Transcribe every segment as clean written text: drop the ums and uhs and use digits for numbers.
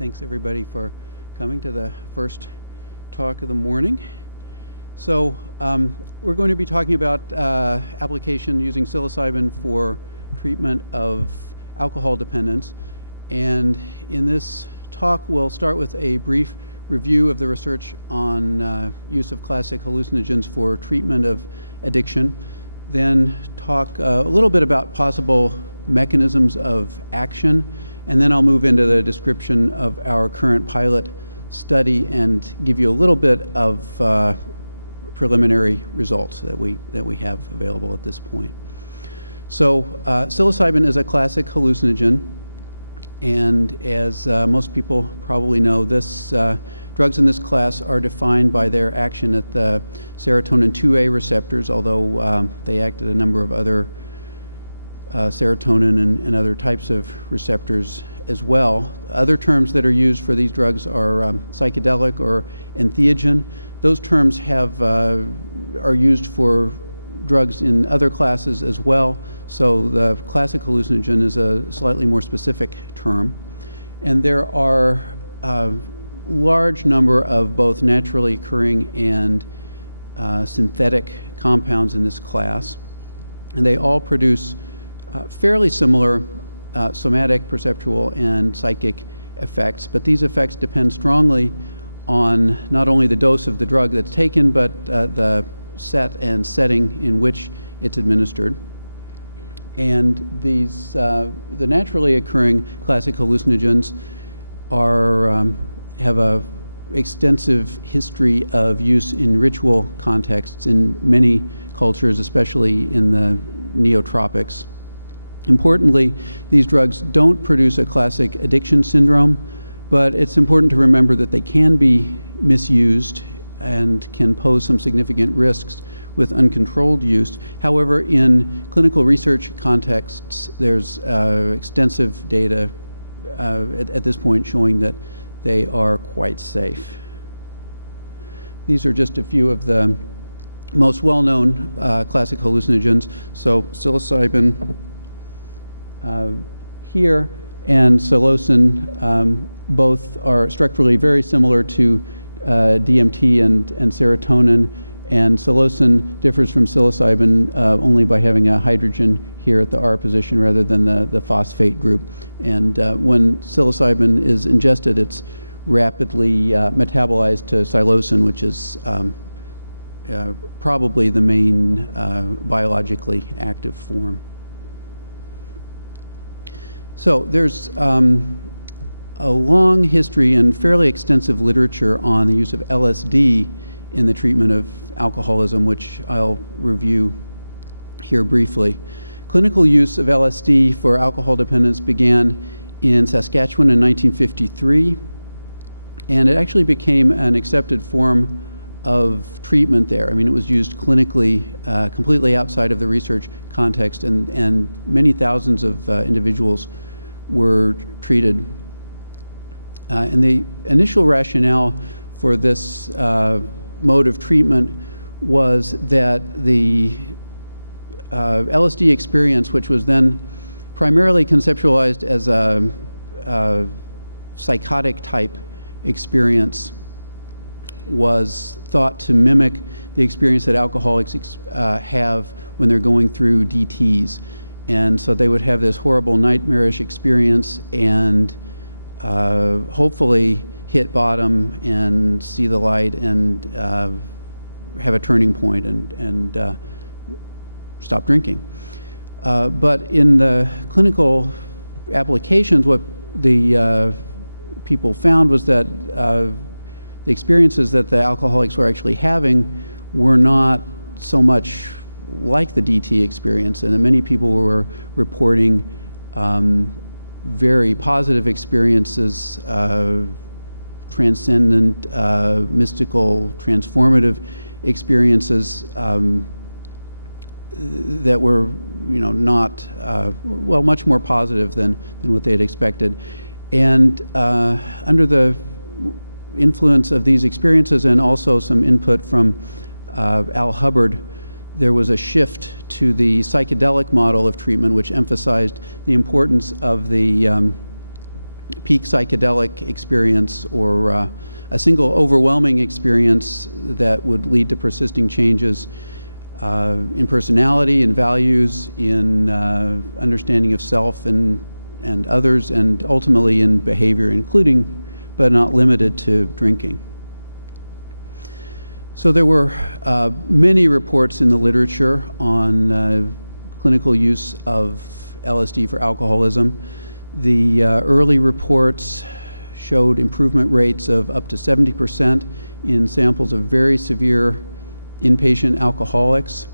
Thanks everybody for coming to the first talk of the morning. So we're going to be talking about application using psilocybin for treatment of alcohol dependence. And in this talk, we'll start with a brief review of the research on use of classic hallucinogens for treatment of addiction. Then talk a little bit about possible mechanisms of action. And then I'll move into the description of our current pilot study and give you a little bit of preliminary results that we have available at this point. So psilocybin is a classic hallucinogen, and as most people probably know, drugs in this class are defined by their action at the serotonin 2A receptors, although they act at a number of other serotonin and other types of receptors as well. Other terms that are used for these drugs are psychedelic or entheogen. Those terms are used for drugs in other classes as well, so the classic hallucinogen is a slightly more specific term. And there are a large number of both naturally occurring and synthetic compounds in this class, and they all produce fairly similar somatic, perceptual, and psychic effects, but these effects depend strongly on not only the dose of the drug that's taken, but the set and setting in which it's administered. And these, the naturally occurring classic hallucinogens have a extensive history of use in ritual contexts in many cultures, especially in the neotropics. Importantly, these drugs don't produce a classic addiction syndrome, but it's important to remember that they can be misused and can pose some significant risks with uncontrolled use. However, in clinical research contexts, there's extensive data at this point showing that they are quite safe. These are just a few of the most well-known classic hallucinogens. So psilocybin here and psilocin both are structurally very similar to DMT and serotonin, and psilocin differs from psilocybin only by having a hydrogen here at the R position rather than the phosphate group. And when psilocybin is ingested, it's rapidly metabolized to psilocin, which is probably the main biologically active form. So there's a long history and fairly extensive literature on the use of LSD in the treatment of alcoholism, which I'll review here briefly. Clinical use of LSD for alcohol dependence began in Saskatchewan in 1953, and it actually became an accepted form of treatment there. I mean, it was used clinically, completely outside of the research context, and many thousands of individuals were treated. And the initial rationale for this mode of treatment was that the LSD experience, which was then primarily conceptualized as a psychotic type experience, was thought to mimic the experience that alcoholics have when they're going through DTs. And so they would have this horrible nightmarish experience and hopefully hit bottom and see the light and have a turning point and stop drinking. But in the clinical applications, what the people found was that the experiences that the alcoholics were actually having were not so much like the DT experience, and that many people were reporting very positive experiences, transcendent, mystical, transformative experiences that were, not, well, much more positive than what they had expected. And under the influence of these experiences and also some input from Al Hubbard, there was a shift to the psychedelic model of treatment, which emphasized the importance of the peak psychedelic experience or a single overwhelming experience that would lead to persisting changes in personality, in values, in understanding of self and others, and ultimately in behavior, including but not limited to drinking. So there were many reports in the literature on clinical use of LSD for alcoholism. The early reports showed improvement rates of up to 70% in samples of very severe inpatient alcoholics.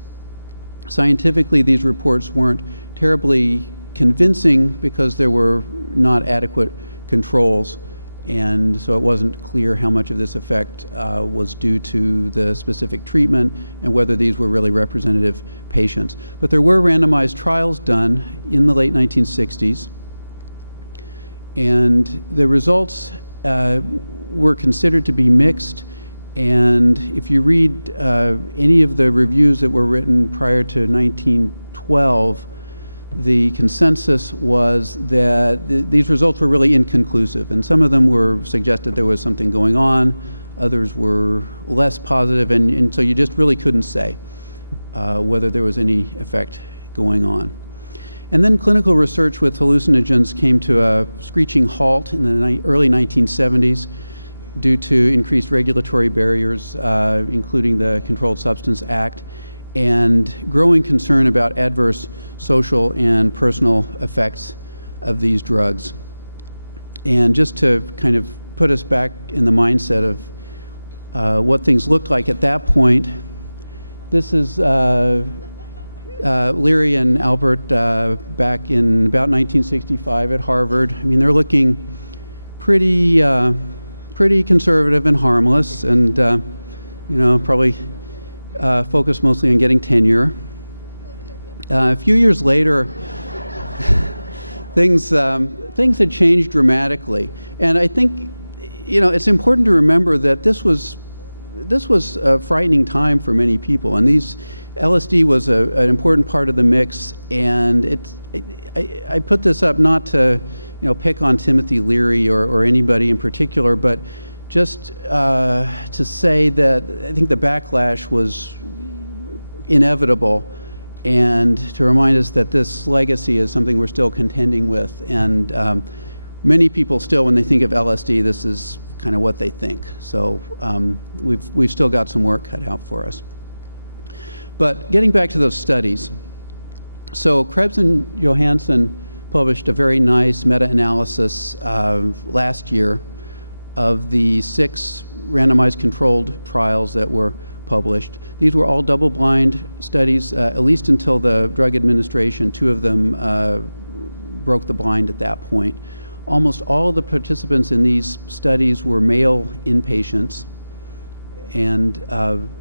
Scientifically, these reports weren't terribly convincing because there were not adequate controls, and so it wasn't clear how much of this effect was due to the specific treatment and whether these were really representative patients. But there were randomized trials done in the late 1960s, and the results were considered to be mixed. And if you read any of the reviews that were written prior to 1912, the consensus was that these results were really inconclusive, and some of them were suggested there was something going on, others were less positive, and so you just really couldn't say whether there was any effect going on. And then clinical research with hallucinogens came to a screeching halt in the early 1970s due to increased regulatory barriers, including the Controlled Substance Act, and growing concern about adverse social and personal effects of these drugs. And just to kind of put us back in the mindset of what things looked like at that point, this is Leary and Albert back in about 1965 at Harvard. I mean, they're looking pretty conservative and harmless, and you know, probably focused mostly on getting tenure. A few years later, things had changed dramatically, and I think, you know, it's important to remember that this was a frightening time for many people, and LSD was an important part of the mix. And I put this up not to, you know, pick on Timothy Leary or anybody in particular, but just to say that I think the backlash was inevitable, and to remind us that this legacy is something we're still contending with. And many people still, when they think of LSD, this is kind of what they think. So we've still got some work cut out for us. But getting back to those studies, so Krebs and Johansson published a very nice meta-analysis last year of the 6 randomized controlled trials that were published. These were all double-blind studies, at least until the Drug Administration. 2 of them broke the blind at that point. Almost all of the participants in these studies were male inpatients, and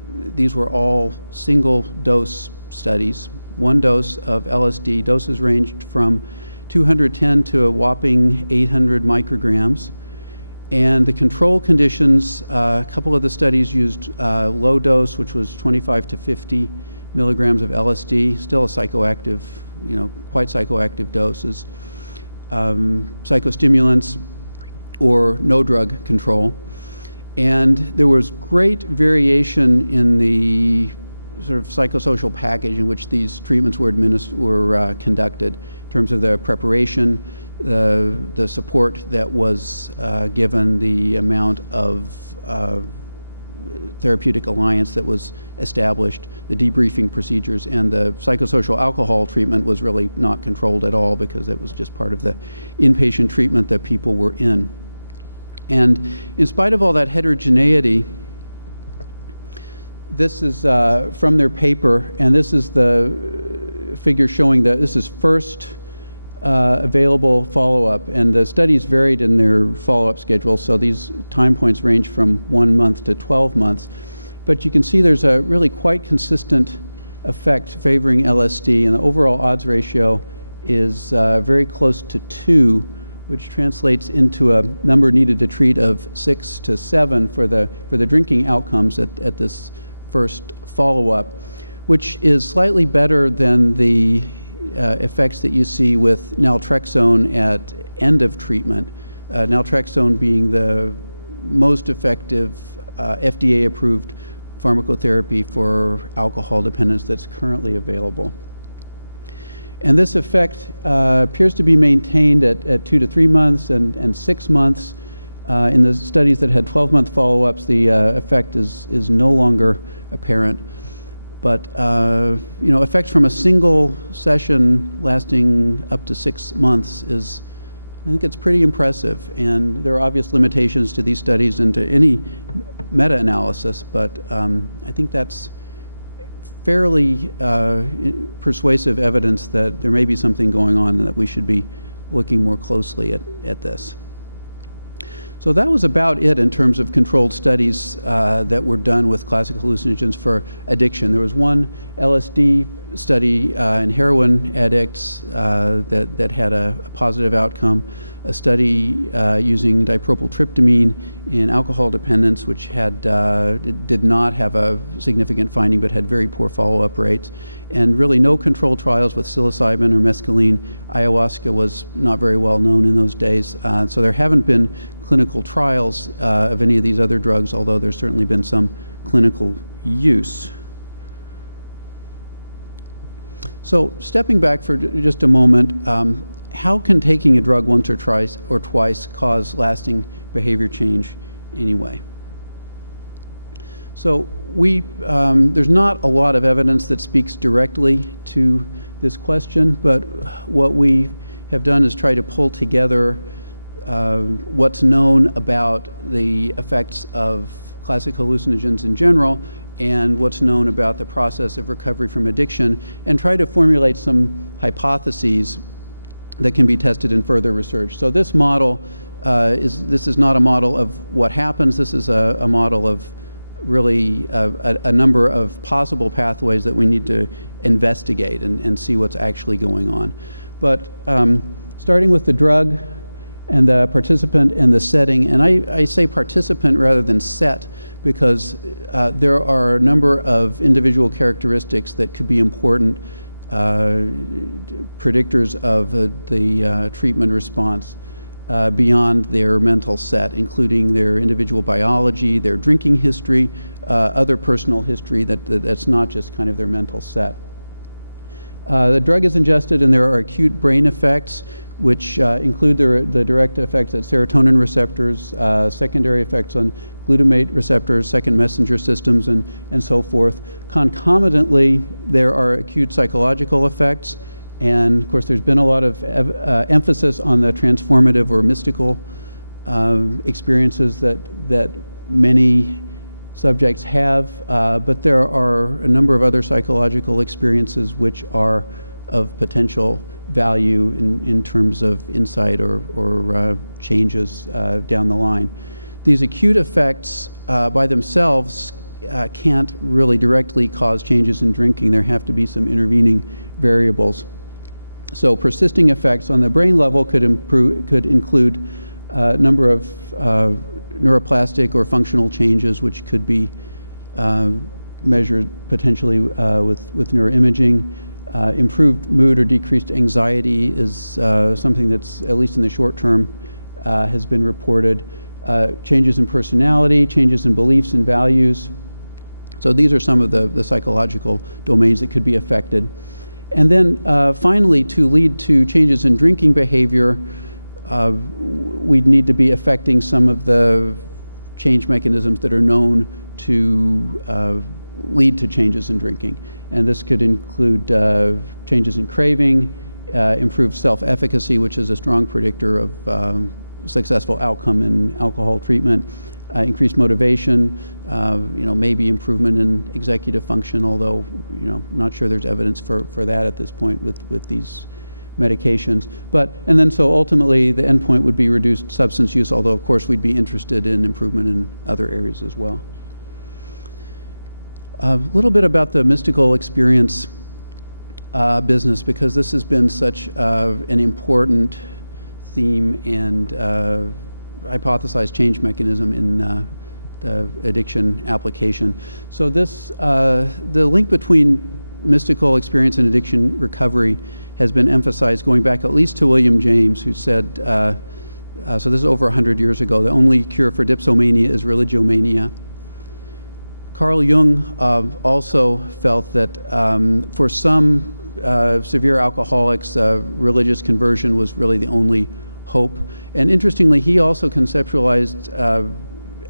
these were all single-dose studies. 1 dose of LSD. Doses ranged from 210 to a whopping 800 micrograms. And the control conditions, a couple of the studies used low dose, which was 25 to 50 milligrams of LSD, still a psychoactive, you know, quite psychoactive doses, psychostimulants, or no drug control. And there was great variation in the sort of psychosocial package in which these treatments were conducted, in terms of the preparation, the support that was given, the amount of therapeutic alliance that was established, the debriefing procedures, and the psychosocial alcohol treatment was really not controlled at all because it was just part of the inpatient treatment that people were in. And in spite of all that heterogeneity, this is from their paper, and this is the figure showing that this is first available follow-up, and the studies varied in their follow-up schedule, so these time points range from 1 month to 12 months. But you can see there's a really quite consistent effect favoring LSD, and the overall odds ratio is very close to 2, which translates into a number needed to treat of 6 to 7 for the drinking outcomes at this first follow-up, which is slightly better than the effects that you see with naltrexone at end of treatment. naltrexone being the most effective FDA-approved pharmacotherapy for alcohol dependence that's currently available. And this effect appears to be maintained at 2 to 3 months and 6 months. In the studies that had 12-month follow-ups, the effect is no longer apparent. But effects from a single session lasting up to 6 months is, I think it's pretty impressive. And there are obvious limitations to these studies and to any meta-analysis, but I think that's fairly persuasive evidence that there may be something going on and that we should be looking more closely at this. So that was about it in terms of controlled studies that were done with classic hallucinogens for addiction. There was one LSD study in heroin addicts that had a positive outcome, a study using dipropyltryptamine in alcohol dependence, which did not have a significant finding but had very poor follow-up rates, and really no controlled trials with psilocybin or mescaline. Ayahuasca was not very well known in those days, so there haven't been clinical trials of any of these other drugs, although there's certainly been some clinical use. So stepping back for just a moment, how can taking a drug once or twice cause lasting behavior change anyway? So there's not a lot of evidence that speaks directly to this question, but what we have done is try to pull together what's known about the effects of classic hallucinogens in general and what's known about the process of recovery from addiction, and try to formulate some hypotheses that can be tested in further research. So this model this is not a model of what happens. This is a model of really a number of possible pathways that we need to investigate and see what's actually going on. But starting with the drug and the participant and the setting, and I say participant rather than set because there are a number of individual characteristics that could be important predictors of the treatment response beyond their mental set, including their individual biology, their drinking history, other personal history that's not just kind of their mental set. The drug is ingested and there are acute brain effects which include the direct effects at serotonin receptors, secondary effects on glutamate receptors, second messenger systems, and so forth. Concomitantly, there are acute psychological effects, and of course there's been a lot of emphasis on the transformative or mystical experiences that many subjects have, but there are a number of other psychological experiences which are of potential value in terms of insight or changes down the line. These acute effects by themselves can't really directly cause changes in drinking. There have to be some intervening variables. So persisting effects on the brain level could include a number of neuroplastic or functional changes which could be measured potentially with neuroimaging. Improved mood or decreased anxiety is something that's, at least in the short term, has been reported. Changes in personality, changes in beliefs and values. So these are some of the psychological domains that could be affected. And then finally, to lead to changes in drinking behavior, we'd need to be affecting some of the change mechanisms that are known to lead to changes in drinking. And this could include changes in craving, improved self-efficacy, which is a strong predictor of successful outcome in alcohol treatment, increased motivation, maybe improvement in executive function, although not sure there's evidence for that at this point with these medications. And then so ultimately the endpoint would be reduced substance use, although of course we'd be interested in improvement in other areas as well. A little bit about the mystical experience business, because this has been such an important theme and hypothesized change mechanism in the addiction application. So the link between mystical experience and addiction recovery has been emphasized going back at least to William James, who said So this is over 100 years ago. The only cure for dipsomania is religiomania. Carl Jung also felt that for some severe alcoholics, religious conversion was really the only hope. And interestingly, he also conceptualized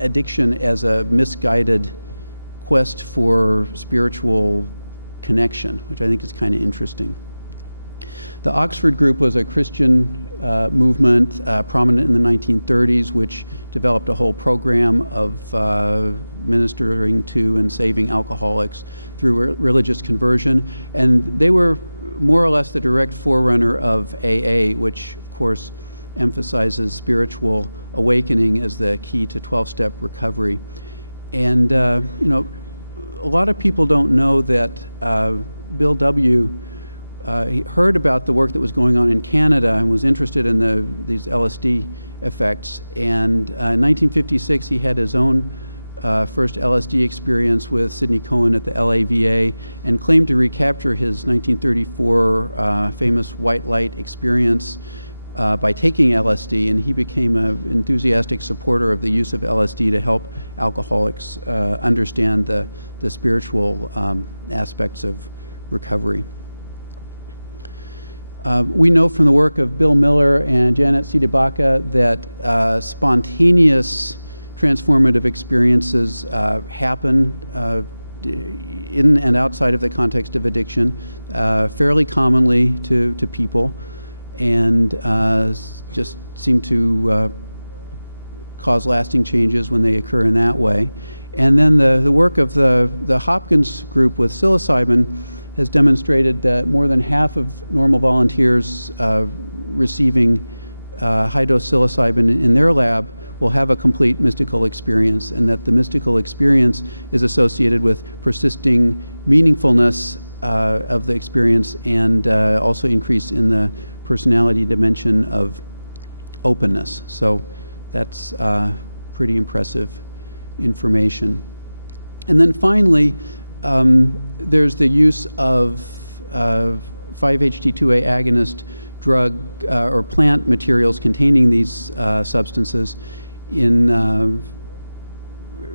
addiction as a misguided quest for spiritual connection, which I think is kind of interesting. The Oxford group was a Christian movement prominent in the 1930s, which developed a whole program of ministering to and saving alcoholics through religious conversion. And they were more or less the direct forerunner of AA, which, of course, emphasizes spiritual awakening as the key to 12-step recovery. And, you know, a lot of people don't know that Bill W. He heard about the work that was going on in Canada and was interested in these LSD effects. And in 1956, he had his own first LSD experience with Sidney Cohen at the LAVA and claimed to recapture his 1934 famous white light experience by taking LSD, and he became an enthusiastic supporter of the use of LSD to help alcoholics understand the spiritual aspects of recovery. We know from the work of Bill Miller and Janet Sidibaka that spontaneous transformative experiences happen in and outside of the context of addiction fairly commonly to people, and just seem to cause lasting changes when they occur in that way. And then the work of the Hopkins group with psilocybin has demonstrated that more than half of normal volunteers receiving high-dose psilocybin in their lab will have a complete mystical experience, and that the mystical experience is associated with persisting meaningfulness of the experience and also increase in the personality dimension of openness. So that's pretty impressive information. And then finally, there's the use of 5-HT2A agonist drug or plant materials containing these substances in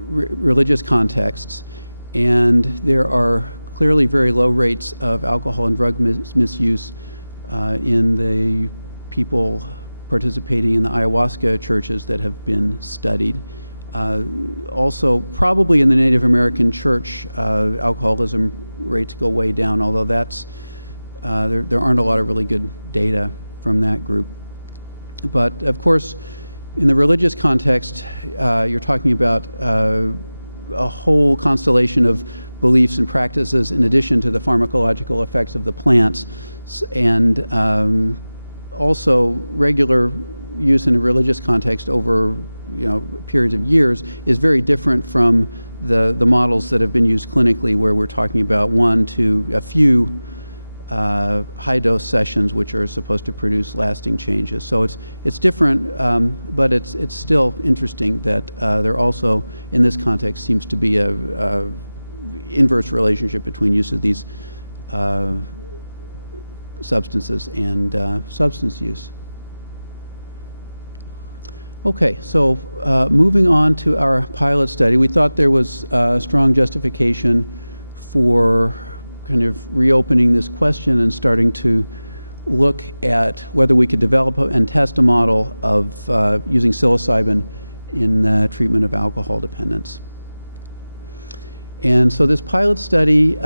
religious contexts. And there are clearly very low rates of alcohol and drug misuse in the people participating in the ayahuasca churches that have been studied. Also, probably in the Native American church, alcoholism rates go way down, although that's, there aren't a lot of really good data from that group. But of course, in the religious context, you're talking about a whole constellation of beliefs and practices in addition to the pharmacological effects of the plants, and also regular use in a religious context over periods of years is very different from the models that have been used clinically, where we're talking about 1 to a few high-dose sessions which are supposed to produce lasting changes. So it's different, but it's still interesting that there also, in this context, seems to be a inverse relationship between use of these substances and substance use. Okay, so moving on to our pilot study, we thought there was strong justification for kind of reopening this question and starting to look at whether we could develop and test a model of using psilocybin in the treatment of alcohol dependence. And so this pilot study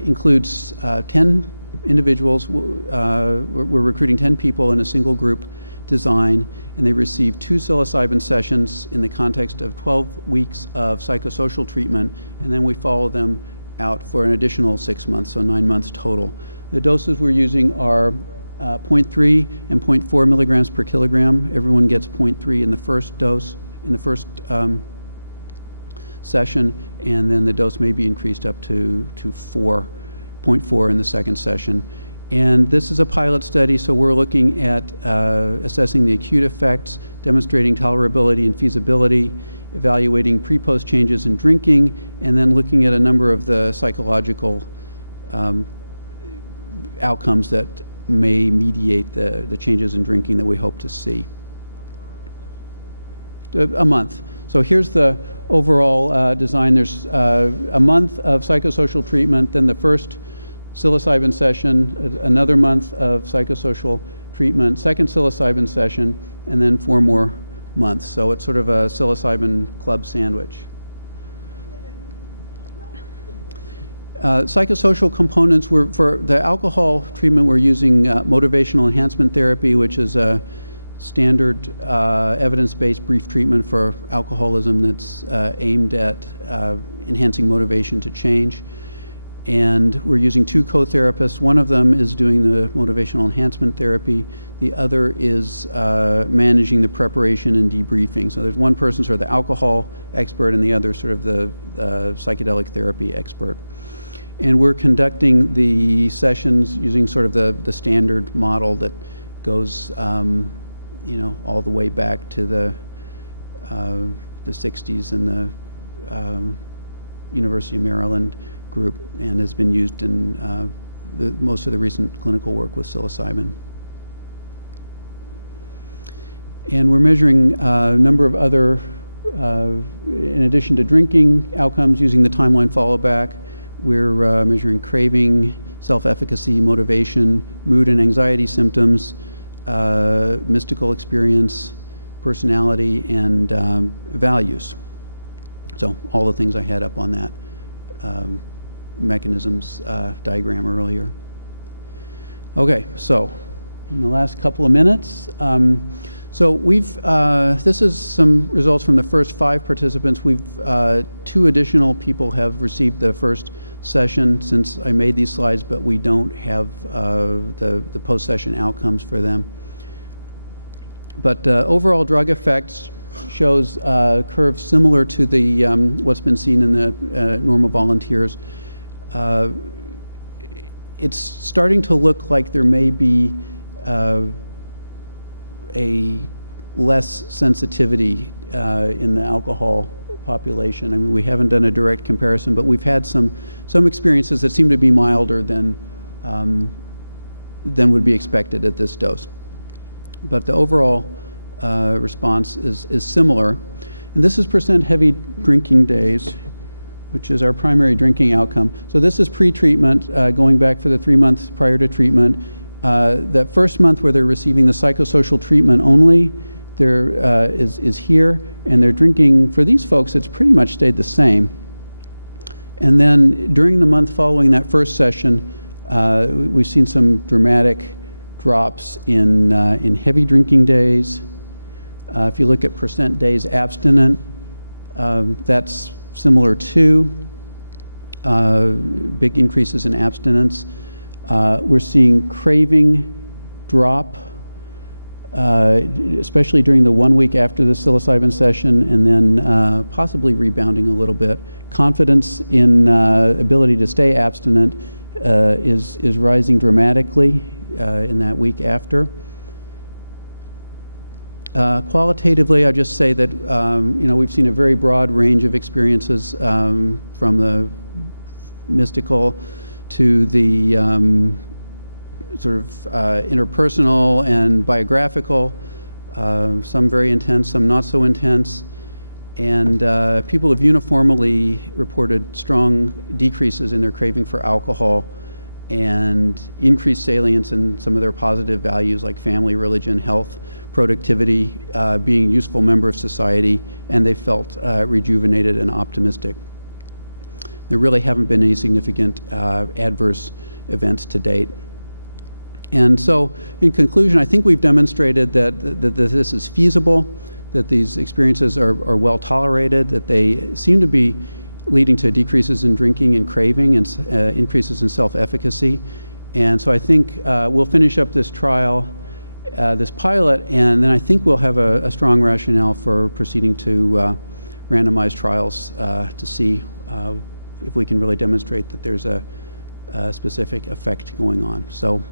includes 10 individuals. We're recruiting 10 people in a single group design, and they receive 2 psilocybin sessions in the context of 12 weeks of psychosocial treatment, and then we follow them out for an additional 6 months, so 9 months total. The doses we're using are 0.3 and 0.4 milligrams per kilogram. Everyone gets 0.3 in the first dose, in the first session, and then the dose may be increased up to 0.4 in the second session. And this is a pilot study, so we're looking at assessing the acute effects, demonstrating tolerability and feasibility, evaluating pre-post changes in drinking, and then looking at a number of the psychological outcomes that may mediate the changes in drinking that we hope to see. a month. So here's the overall design. There's a month of psychosocial treatment, then the first psilocybin session, another month of psychosocial treatment, second psilocybin session, and then 4 more months. So it's sort of a psilocybin club sandwich. Psychosocial components were, for the alcohol treatment, we're using motivational enhancement therapy, which is a standard evidence-based brief treatment for alcoholism that's aimed at enhancing motivation to change. And we're using 2 co-therapists. One of them is doing the motivational enhancement therapy. The other is managing the preparation and debriefing. So there's one person sort of the alcohol expert and the other sort of the psychedelic therapy expert. And we're conducting the sessions using sort of the standard model that goes, you know, all the way back to the 60s and the University of Maryland group, and has been used in most of the recent clinical work with psilocybin. And we're measuring a number of other, in addition to drinking outcomes, using the timeline follow back. We're measuring craving, self-efficacy, motivation, mood and anxiety symptoms, mystical experience, personality, and values. So all the things I had up on that mechanisms diagram earlier. Okay, so in the last couple of minutes, so we've, this is some results from the first 5 participants. We've, 2 additional people have received the first session since I made these slides, but we don't have the post-session outcomes for them. But overall drug effects shows curves similar to the what's been seen in the normal volunteers. It's starting to look like there may be a less sensitivity in the alcohol population. I mean, we haven't done a direct comparison, but we've had some experiences that seem to be milder than would be expected at this dose. But the overall response is similar. And this is % heavy drinking days, which is our primary drinking outcome. So this is pre-treatment, going back for the 3 months prior to treatment. That first month where they're receiving the psychosocial treatment only, there is here, and they're drinking, for these folks, it's pretty much stayed the same. And then during the month following that first session, we've seen some dramatic drops in heavy drinking days. If you look at % days abstinent, that's similar too. Big increases in abstinence. We're seeing craving drop, especially during the 1 week after the psilocybin session, and then possibly rebounding a little bit. Confidence in ability to stay abstinent is rising dramatically in that week after. Qualitatively, I just say that you know, we've seen a very broad range of experiences from the mystical to the sort of interpersonal and biographical, some very intense, some not so intense. And people have uniformly reported strong decreases in their craving for alcohol and increased salience in some of their positive values like family, religion, health, productivity, being a useful member of society, and they felt rejuvenated and optimistic. There really haven't been any significant adverse events to date. And so, in conclusion, I think we've demonstrated that this is feasible, that these experiences are well tolerated, that they seem to be leading to decreases in drinking and craving and increases in self-efficacy. And so I think we'll finish up this trial, this pilot, and then I think we'll have a strong rationale for proceeding to randomized trials to see if we can really demonstrate that there's a specific effect going on. So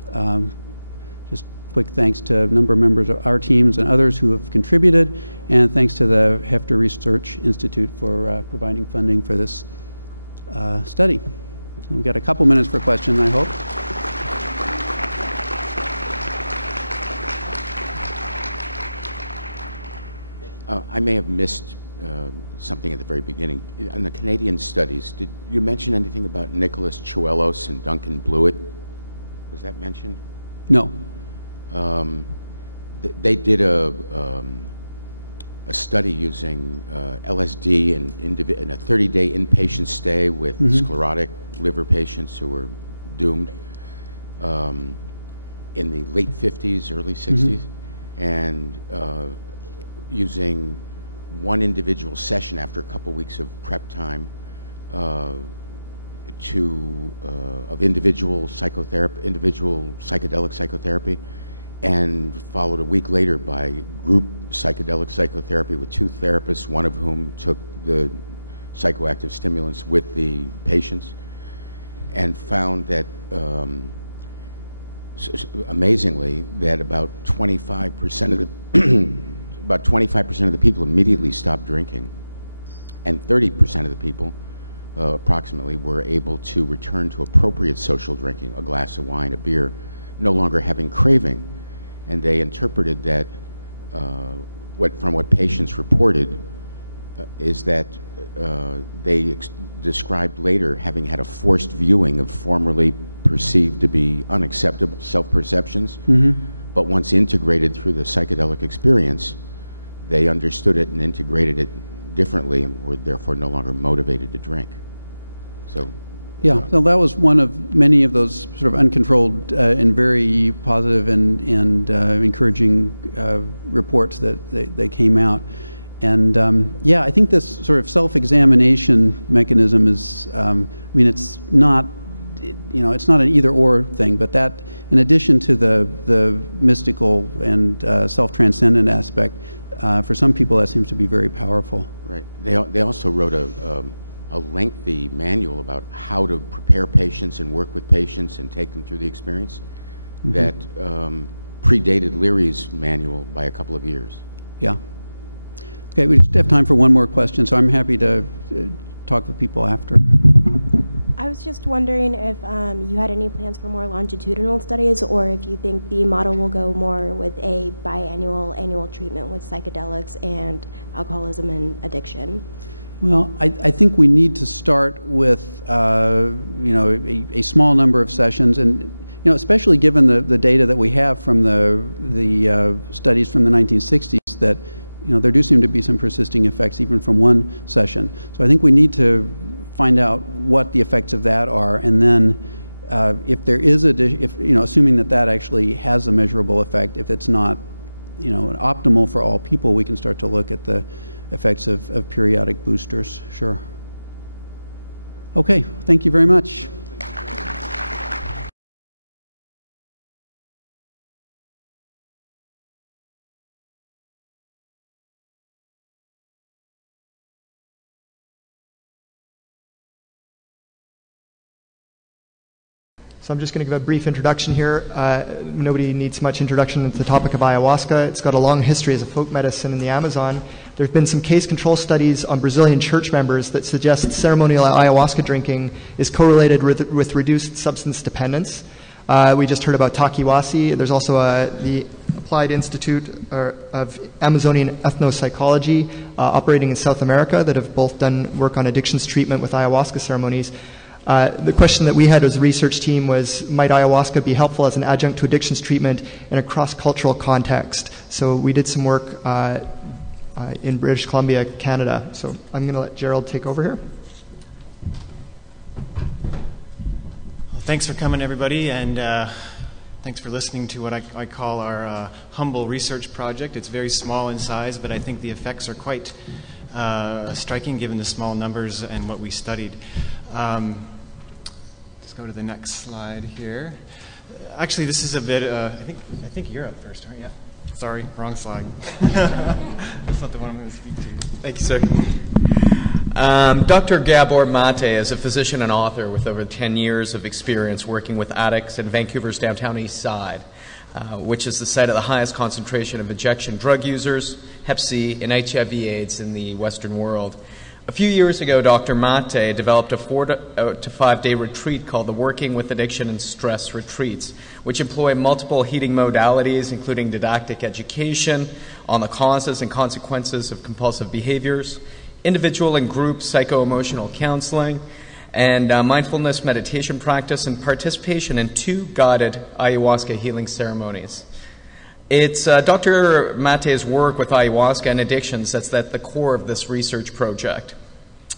just quick thanks to a number of members of our teams and others who have contributed, and thanks to the Hefter Research Institute for providing funding for this study. We've got a couple minutes for questions, I hope. I may have missed something at the very beginning. In the Canadian studies, did you mention anything about Nicholas Chuelos and Duncan Blewett? Was that mentioned? No. They did a study using LSD in a 30-day inpatient stay with sclerotic liver patients who were doomed in the late 50s, early 60s, and using one individual session after a couple weeks of prep time of individual psychedelic psychotherapy, and followed a week later by group psychedelic psychotherapy with 2 therapists, one of whom took the psychoactive stimulants with the patients, and found that amazingly that about 25% of the about 25% of the people immediately stopped drinking, and 30% of the people approximately were able to return to appropriate social drinking, a glass of wine, a beer, no longer having craving. And they interpreted that from what patients reported is that they described later having had a forced viewing of formerly perceived to be unacceptable self-perceptions, but once integrated through the psychedelic experience, they understood it and integrated it differently and were therefore no longer motivated to drink. So. Yeah, so that was one of many of those sort of uncontrolled and very positive and encouraging reports that they came out. And yeah, I think this sort of self-examination mechanism is, I mean, it's not, it's not an either-or thing, but that, in addition to the mystical and self-transcendent aspect, for some people that seems to be very powerful. Right. They also wrote a lengthy manual about how to prepare patients and work with patients and take them through the experience that predated Leary's manual by a couple of years. Yeah. Okay, we just have time for one more question, so I'm happy to talk with people after. I was just wondering if you had any plans for more longitudinal studies, or if you think the model will go more with a annual treatment with psychedelics and alcoholism and addiction. Well, I think we need to start with a small number of sessions, and especially given the data that we have from the studies from the 1960s, that there do seem to be some persisting effects even from one session. So I think we need to find out what the effects of that are, and then if there is assuming that actually has a measurable effect, if it's not optimal for all people, we can start to look at the effects of periodic boosters. Sure. Okay, thank you very much. So I'm just going to give a brief introduction here. Nobody needs much introduction to the topic of ayahuasca. It's got a long history as a folk medicine in the Amazon. There have been some case control studies on Brazilian church members that suggest ceremonial ayahuasca drinking is correlated with reduced substance dependence. We just heard about Takiwasi. There's also the Applied Institute of Amazonian Ethnopsychology operating in South America that have both done work on addictions treatment with ayahuasca ceremonies. The question that we had as a research team was, might ayahuasca be helpful as an adjunct to addictions treatment in a cross-cultural context? So we did some work in British Columbia, Canada. So I'm going to let Gerald take over here. Well, thanks for coming, everybody, and thanks for listening to what I call our humble research project. It's very small in size, but I think the effects are quite striking given the small numbers and what we studied. Let's go to the next slide here. Actually, this is a bit. I think you're up first, aren't you? Sorry, wrong slide. That's not the one I'm going to speak to. Thank you, sir. Dr. Gabor Mate is a physician and author with over 10 years of experience working with addicts in Vancouver's downtown east side. which is the site of the highest concentration of injection drug users, Hep C, and HIV/AIDS in the Western world. A few years ago, Dr. Mate developed a 4 to 5 day retreat called the Working with Addiction and Stress Retreats, which employ multiple healing modalities, including didactic education on the causes and consequences of compulsive behaviors, individual and group psycho-emotional counseling, and mindfulness meditation practice, and participation in 2 guided ayahuasca healing ceremonies. It's Dr. Mate's work with ayahuasca and addictions that's at the core of this research project.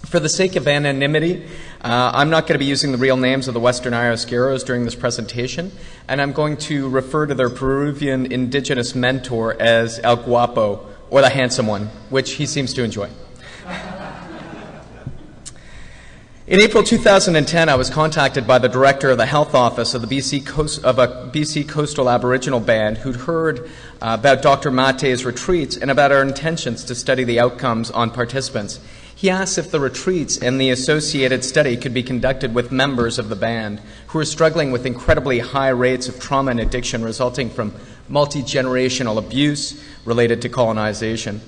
For the sake of anonymity, I'm not going to be using the real names of the Western ayahuasqueros during this presentation, and I'm going to refer to their Peruvian indigenous mentor as El Guapo, or the handsome one, which he seems to enjoy. In April 2010, I was contacted by the director of the health office of a BC coastal Aboriginal band who'd heard about Dr. Mate's retreats and about our intentions to study the outcomes on participants. He asked if the retreats and the associated study could be conducted with members of the band who are struggling with incredibly high rates of trauma and addiction resulting from multi-generational abuse related to colonization.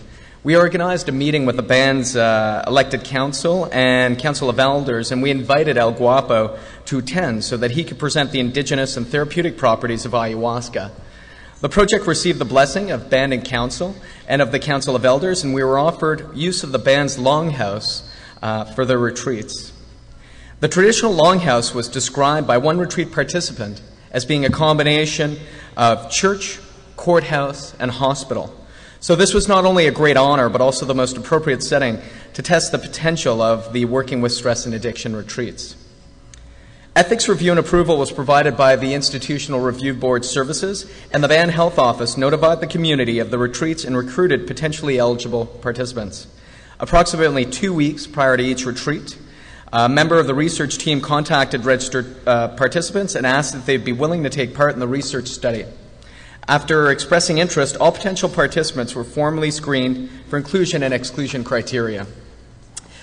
We organized a meeting with the band's elected council and council of elders, and we invited El Guapo to attend so that he could present the indigenous and therapeutic properties of ayahuasca. The project received the blessing of band and council and of the council of elders, and we were offered use of the band's longhouse for their retreats. The traditional longhouse was described by one retreat participant as being a combination of church, courthouse, and hospital. So this was not only a great honor, but also the most appropriate setting to test the potential of the Working with Stress and Addiction retreats. Ethics review and approval was provided by the Institutional Review Board Services, and the band health office notified the community of the retreats and recruited potentially eligible participants. Approximately 2 weeks prior to each retreat, a member of the research team contacted registered participants and asked if they'd be willing to take part in the research study. After expressing interest, all potential participants were formally screened for inclusion and exclusion criteria.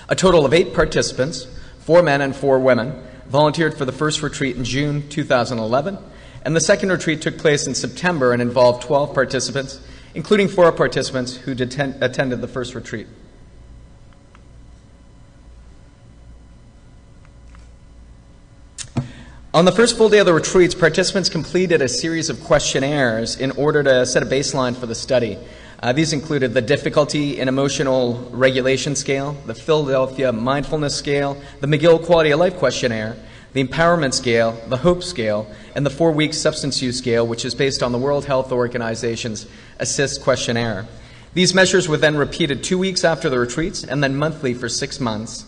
A total of 8 participants, 4 men and 4 women, volunteered for the first retreat in June 2011, and the second retreat took place in September and involved 12 participants, including 4 participants who attended the first retreat. On the first full day of the retreats, participants completed a series of questionnaires in order to set a baseline for the study. These included the Difficulty in Emotional Regulation Scale, the Philadelphia Mindfulness Scale, the McGill Quality of Life Questionnaire, the Empowerment Scale, the Hope Scale, and the 4-week Substance Use Scale, which is based on the World Health Organization's ASSIST questionnaire. These measures were then repeated 2 weeks after the retreats and then monthly for 6 months.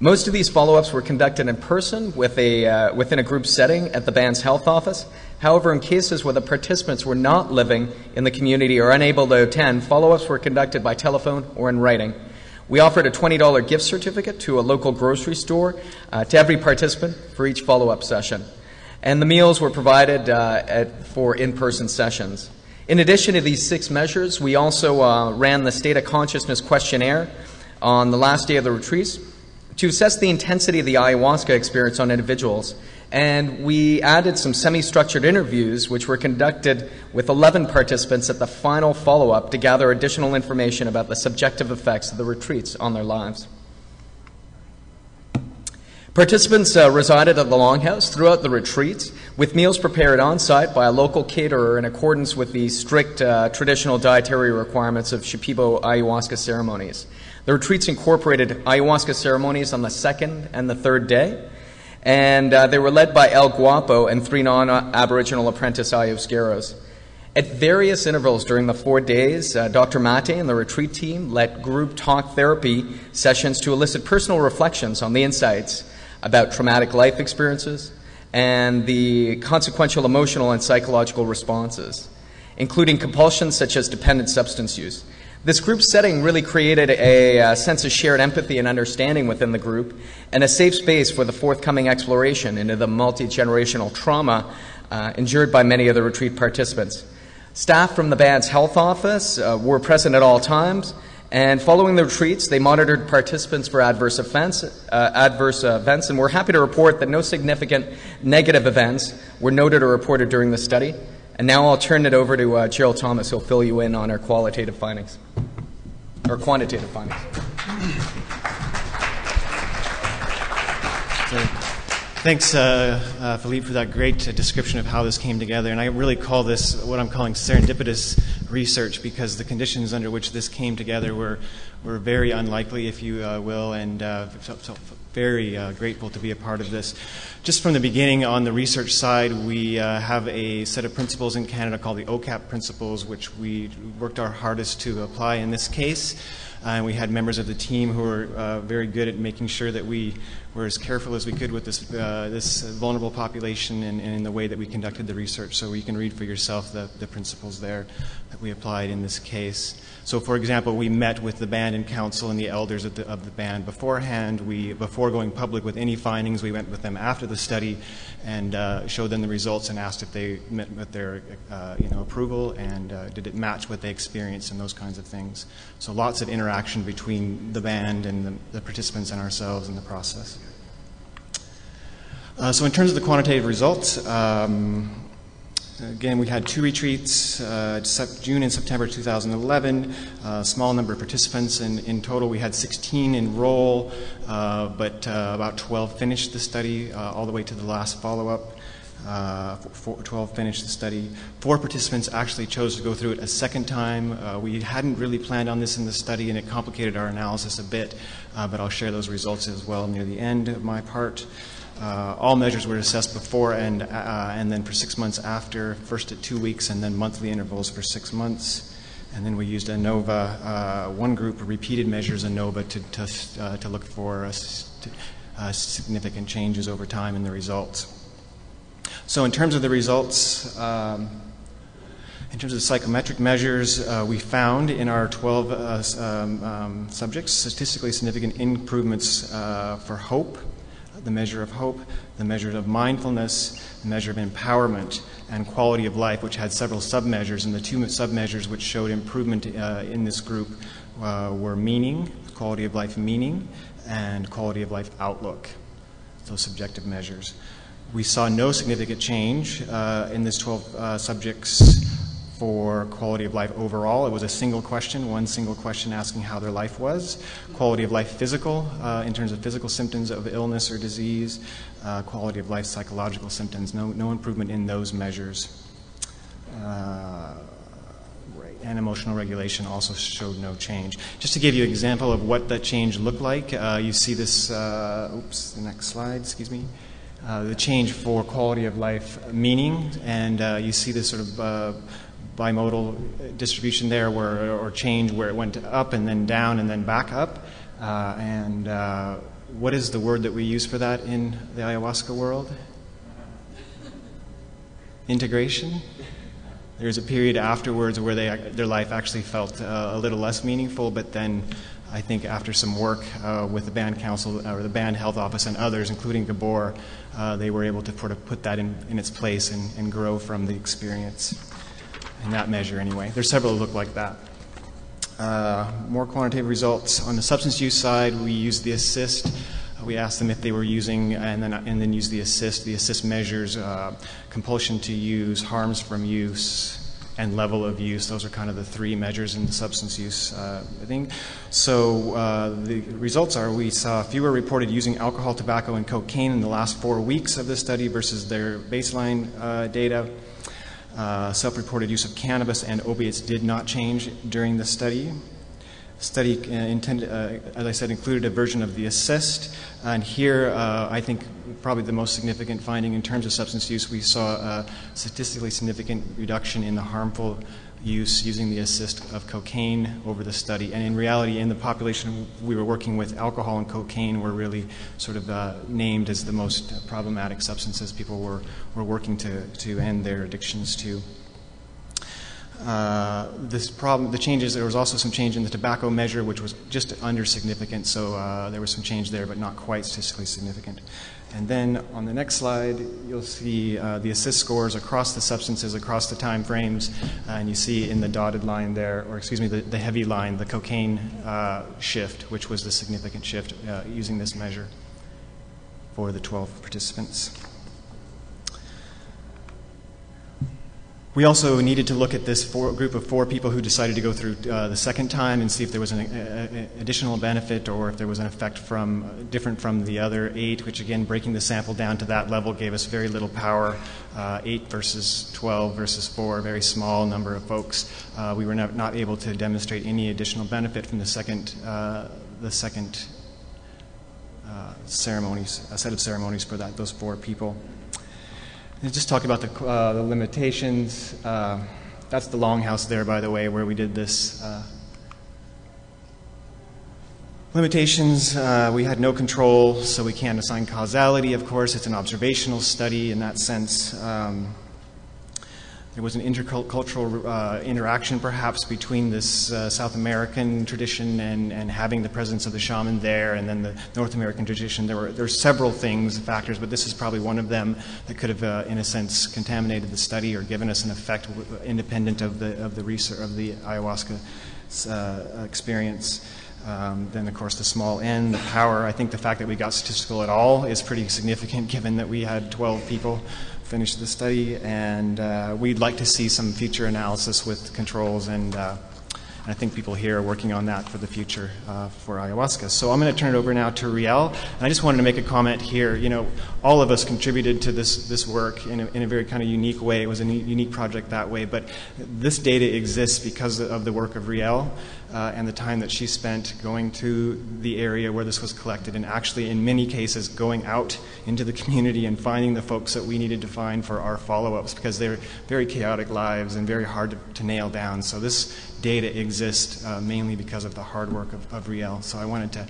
Most of these follow-ups were conducted in person within a group setting at the band's health office. However, in cases where the participants were not living in the community or unable to attend, follow-ups were conducted by telephone or in writing. We offered a $20 gift certificate to a local grocery store to every participant for each follow-up session. And the meals were provided for in-person sessions. In addition to these 6 measures, we also ran the State of Consciousness questionnaire on the last day of the retreats to assess the intensity of the ayahuasca experience on individuals. And we added some semi-structured interviews, which were conducted with 11 participants at the final follow-up to gather additional information about the subjective effects of the retreats on their lives. Participants resided at the Longhouse throughout the retreats, with meals prepared on-site by a local caterer in accordance with the strict traditional dietary requirements of Shipibo ayahuasca ceremonies. The retreats incorporated ayahuasca ceremonies on the 2nd and the 3rd day, and they were led by El Guapo and 3 non-Aboriginal apprentice ayahuasqueros. At various intervals during the 4 days, Dr. Mate and the retreat team led group talk therapy sessions to elicit personal reflections on the insights about traumatic life experiences and the consequential emotional and psychological responses, including compulsions such as dependent substance use. This group setting really created a sense of shared empathy and understanding within the group and a safe space for the forthcoming exploration into the multi-generational trauma endured by many of the retreat participants. Staff from the band's health office were present at all times, and following the retreats, they monitored participants for adverse events, and we're happy to report that no significant negative events were noted or reported during the study. And now I'll turn it over to Gerald Thomas, who'll fill you in on our qualitative findings, or quantitative findings. Thanks, Philippe, for that great description of how this came together. And I really call this what I'm calling serendipitous research, because the conditions under which this came together were very unlikely, if you will, and so very grateful to be a part of this. Just from the beginning, on the research side, we have a set of principles in Canada called the OCAP principles, which we worked our hardest to apply in this case. And we had members of the team who were very good at making sure that we were as careful as we could with this vulnerable population and in the way that we conducted the research. So you can read for yourself the principles there that we applied in this case. So, for example, we met with the band and council and the elders of the band beforehand. Before going public with any findings, we went with them after the study and showed them the results and asked if they met with their approval, and did it match what they experienced and those kinds of things. So lots of interaction between the band and the participants and ourselves in the process. So in terms of the quantitative results, again, we had 2 retreats, June and September 2011, a small number of participants. In total, we had 16 enroll, but about 12 finished the study all the way to the last follow-up. 12 finished the study. 4 participants actually chose to go through it a second time. We hadn't really planned on this in the study, and it complicated our analysis a bit, but I'll share those results as well near the end of my part. All measures were assessed before and then for 6 months after, first at 2 weeks and then monthly intervals for 6 months. And then we used ANOVA. One group repeated measures ANOVA to look for significant changes over time in the results. So in terms of the results, in terms of psychometric measures, we found in our 12 subjects statistically significant improvements for hope, the measure of hope, the measure of mindfulness, the measure of empowerment, and quality of life, which had several submeasures. And the 2 submeasures which showed improvement in this group were meaning, quality of life meaning, and quality of life outlook, those subjective measures. We saw no significant change in this 12 subjects for quality of life overall. It was a single question, one single question asking how their life was. Quality of life physical, in terms of physical symptoms of illness or disease. Quality of life psychological symptoms, no improvement in those measures. And emotional regulation also showed no change. Just to give you an example of what that change looked like, you see this, the next slide, excuse me. The change for quality of life meaning, and you see this sort of bimodal distribution there, or change where it went up and then down and then back up. What is the word that we use for that in the ayahuasca world? Integration. There's a period afterwards where their life actually felt a little less meaningful, but then I think after some work with the band council or the band health office and others, including Gabor, they were able to put that in its place and grow from the experience. In that measure anyway. There's several that look like that. More quantitative results. On the substance use side, we used the assist. We asked them if they were using, and then used the assist. The assist measures compulsion to use, harms from use, and level of use. Those are kind of the 3 measures in the substance use thing. So the results are we saw fewer reported using alcohol, tobacco, and cocaine in the last 4 weeks of the study versus their baseline data. Self-reported use of cannabis and opiates did not change during the study. Study intended, as I said, included a version of the assist. And here, I think probably the most significant finding in terms of substance use, we saw a statistically significant reduction in the harmful use using the assist of cocaine over the study. And in reality, in the population we were working with, alcohol and cocaine were really sort of named as the most problematic substances people were working to end their addictions to. The changes, there was also some change in the tobacco measure, which was just under significant, so there was some change there, but not quite statistically significant. And then on the next slide, you'll see the assist scores across the substances, across the time frames, and you see in the dotted line there, or excuse me, the heavy line, the cocaine shift, which was the significant shift using this measure for the 12 participants. We also needed to look at this group of 4 people who decided to go through the second time and see if there was an additional benefit or if there was an effect different from the other 8, which again, breaking the sample down to that level gave us very little power. 8 versus 12 versus 4, very small number of folks. We were not able to demonstrate any additional benefit from the second ceremonies, a set of ceremonies for those 4 people. And just talk about the limitations. That's the longhouse there, by the way, where we did this. Limitations, we had no control, so we can't assign causality, of course. It's an observational study in that sense. There was an intercultural interaction, perhaps, between this South American tradition and having the presence of the shaman there, and then the North American tradition. There were several factors, but this is probably one of them that could have, in a sense, contaminated the study or given us an effect independent of the research of the ayahuasca experience. Then, of course, the small n, the power. I think the fact that we got statistical at all is pretty significant, given that we had 12 people finish the study, and we'd like to see some future analysis with controls, and I think people here are working on that for the future for ayahuasca. So I'm going to turn it over now to Riel, and I just wanted to make a comment here. You know, all of us contributed to this work in a very kind of unique way. It was a unique project that way, but this data exists because of the work of Riel and the time that she spent going to the area where this was collected, and actually in many cases going out into the community and finding the folks that we needed to find for our follow-ups, because they're very chaotic lives and very hard to nail down. So this data exists mainly because of the hard work of Riel. So I wanted to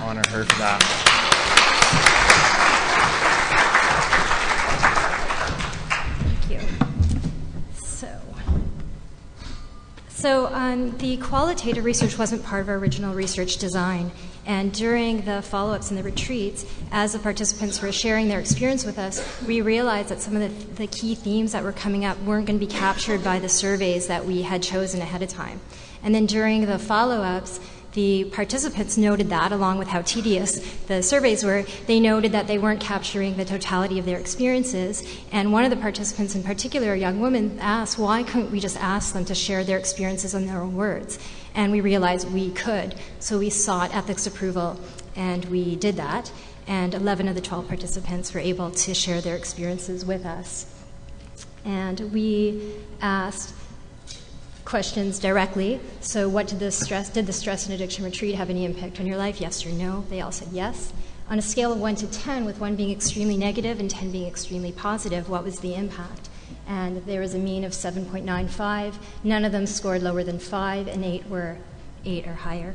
honor her for that. So the qualitative research wasn't part of our original research design, and during the follow-ups and the retreats, as the participants were sharing their experience with us, we realized that some of the key themes that were coming up weren't going to be captured by the surveys that we had chosen ahead of time. And then during the follow-ups, the participants noted that, along with how tedious the surveys were. They noted that they weren't capturing the totality of their experiences. And one of the participants in particular, a young woman, asked, why couldn't we just ask them to share their experiences in their own words? And we realized we could. So we sought ethics approval, and we did that. And 11 of the 12 participants were able to share their experiences with us. And we asked questions directly. So did the stress and addiction retreat have any impact on your life? Yes or no? They all said yes. On a scale of 1 to 10, with 1 being extremely negative and 10 being extremely positive, what was the impact? And there was a mean of 7.95. None of them scored lower than 5, and 8 were 8 or higher.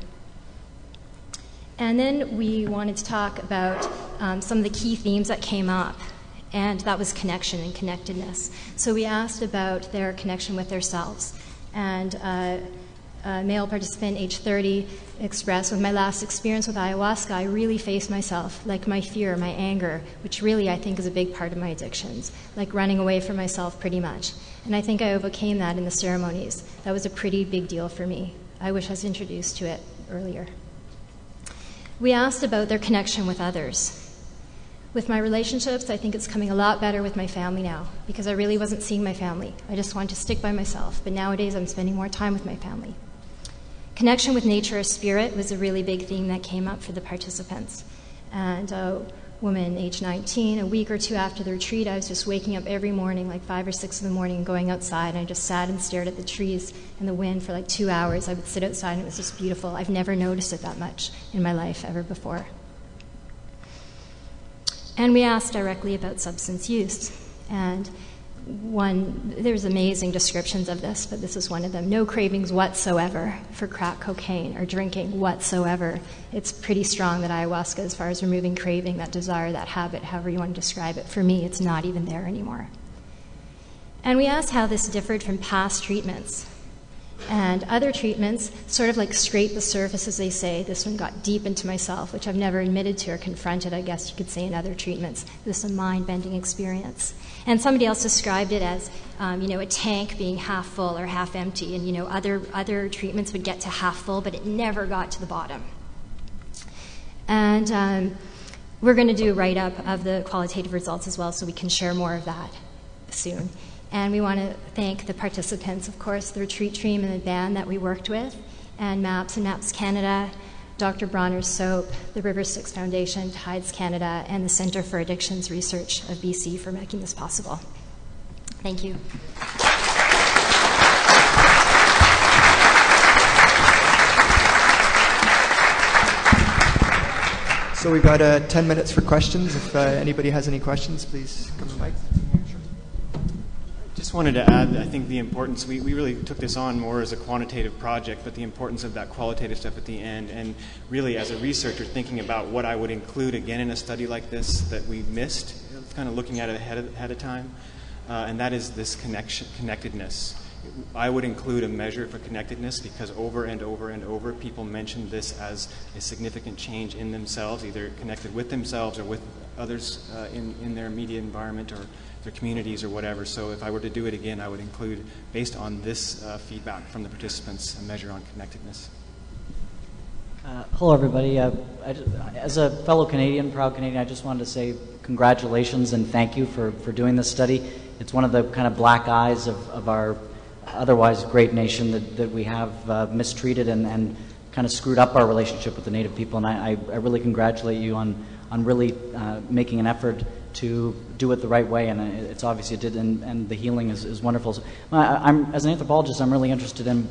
And then we wanted to talk about some of the key themes that came up, and that was connection and connectedness. So we asked about their connection with themselves. And a male participant, age 30, expressed, with my last experience with ayahuasca, I really faced myself, like my fear, my anger, which really I think is a big part of my addictions, like running away from myself pretty much. And I think I overcame that in the ceremonies. That was a pretty big deal for me. I wish I was introduced to it earlier. We asked about their connection with others. With my relationships, I think it's coming a lot better with my family now, because I really wasn't seeing my family. I just wanted to stick by myself, but nowadays I'm spending more time with my family. Connection with nature or spirit was a really big theme that came up for the participants. And a woman, age 19, a week or 2 after the retreat, I was just waking up every morning, like 5 or 6 in the morning, and going outside, and I just sat and stared at the trees and the wind for like 2 hours. I would sit outside, and it was just beautiful. I've never noticed it that much in my life ever before. And we asked directly about substance use. And there's amazing descriptions of this, but this is one of them. No cravings whatsoever for crack cocaine or drinking whatsoever. It's pretty strong that ayahuasca, as far as removing craving, that desire, that habit, however you want to describe it. For me, it's not even there anymore. And we asked how this differed from past treatments. And other treatments sort of like scrape the surface, as they say. This one got deep into myself, which I've never admitted to or confronted, I guess you could say, in other treatments. This is a mind-bending experience. And somebody else described it as, a tank being half full or half empty. And, other treatments would get to half full, but it never got to the bottom. And we're going to do a write-up of the qualitative results as well, so we can share more of that soon. And we want to thank the participants, of course, the retreat team and the band that we worked with, and MAPS Canada, Dr. Bronner's Soap, the River Styx Foundation, Tides Canada, and the Centre for Addictions Research of BC for making this possible. Thank you. So we've got 10 minutes for questions. If anybody has any questions, please come to the mic. Just wanted to add, I think the importance, we really took this on more as a quantitative project, but the importance of that qualitative stuff at the end, and really as a researcher thinking about what I would include again in a study like this that we missed, kind of looking at it ahead of time, and that is this connectedness. I would include a measure for connectedness because over and over and over people mention this as a significant change in themselves, either connected with themselves or with others in their immediate environment or their communities or whatever. So if I were to do it again, I would include, based on this feedback from the participants, a measure on connectedness. Hello, everybody. As a fellow Canadian, proud Canadian, I just wanted to say congratulations and thank you for doing this study. It's one of the kind of black eyes of our otherwise great nation that we have mistreated and kind of screwed up our relationship with the Native people. And I really congratulate you on really making an effort to do it the right way, and it's obvious you did, and the healing is wonderful. So as an anthropologist, I'm really interested in,